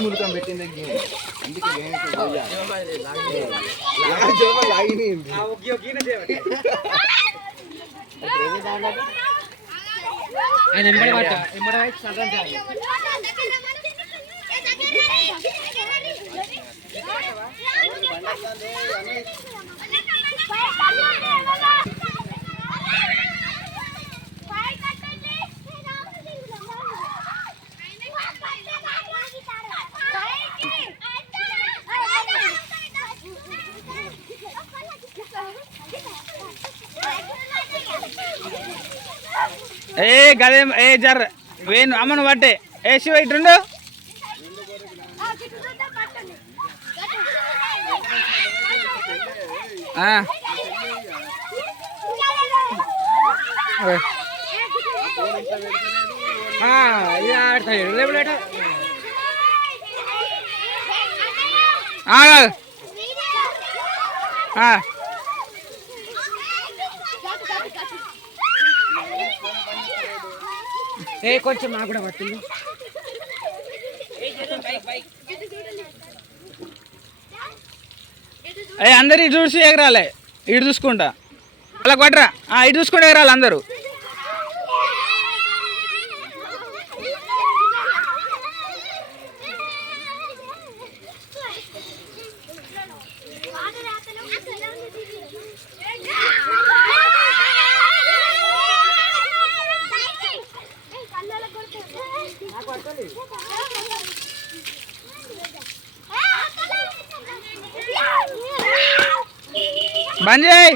మురుకం పెట్టింది అందుకే ఏ గదే ఏ జర్ వేణు అమ్మను పట్టే ఏ శివ ఇటుండు ఏ కొంచెం నాకు కూడా పట్టింది ఏ అందరు ఇటు చూసి ఎగరాలి ఇటు చూసుకుంటా అలా పట్టరా ఇటు చూసుకుంటూ ఎగరాలి అందరూ బంద్ చేయి